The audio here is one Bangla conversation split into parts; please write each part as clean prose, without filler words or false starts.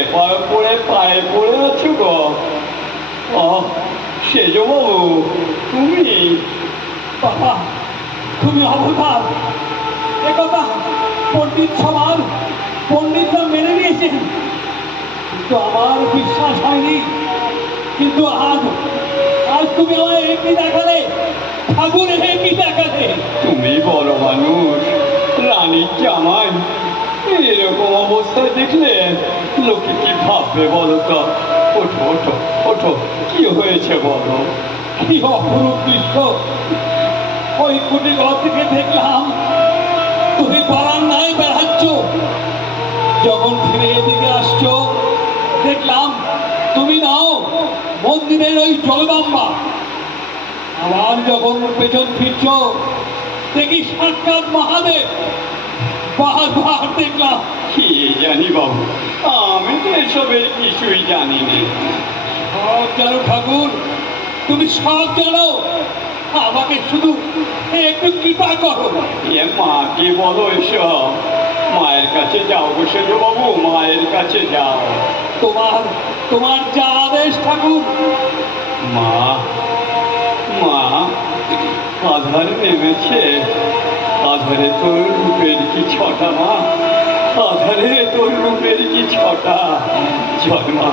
এপার পড়ে পায়ে পড়ে আছো গো। সেজবাবু, তুমি? বাবা, তুমি অবতার, একথা পণ্ডিত সমাজ পণ্ডিতরা মেনে নিয়েছেন, কিন্তু আমার বিশ্বাস হয়নি। কিন্তু আজ আজ তুমি আমায় একই দেখালে, ঠাকুর একই দেখালে। তুমি বড় মানুষ, রানীর জামাই, এরকম অবস্থা দেখলে লোকে কি ভাববে বলো তো? ওঠো ওঠো ওঠো, কি হয়েছে বলো? কি অপরূপ দৃশ্য! ওই কুটি ঘর থেকে দেখলাম তুমি পাড়ার নাই বেড়াচ্ছ, যখন ফিরে এদিকে আসছো দেখলাম তুমি নাও মন্দিরের ওই জগদম্বা। আবার যখন পেছন ফিরছ দেখি সাক্ষাৎ মহাদেব। বারবার দেখলাম। কি জানি বাবু, আমি তো এসবের কিছুই জানি না। সব জানো ঠাকুর, তুমি সব জানো, আমাকে শুধু একটু কৃপা করো। এ মাকে বলো এসব, মায়ের কাছে যাও গো সেজবাবু, মায়ের কাছে যাও। তোমার তোমার যা আদেশ ঠাকুর। মা, মা, আধার নেমেছে, আধারে তোর রূপের কি ছটা মা, আধারে তোর রূপের কি ছটা। জয় মা,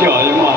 জয় মা।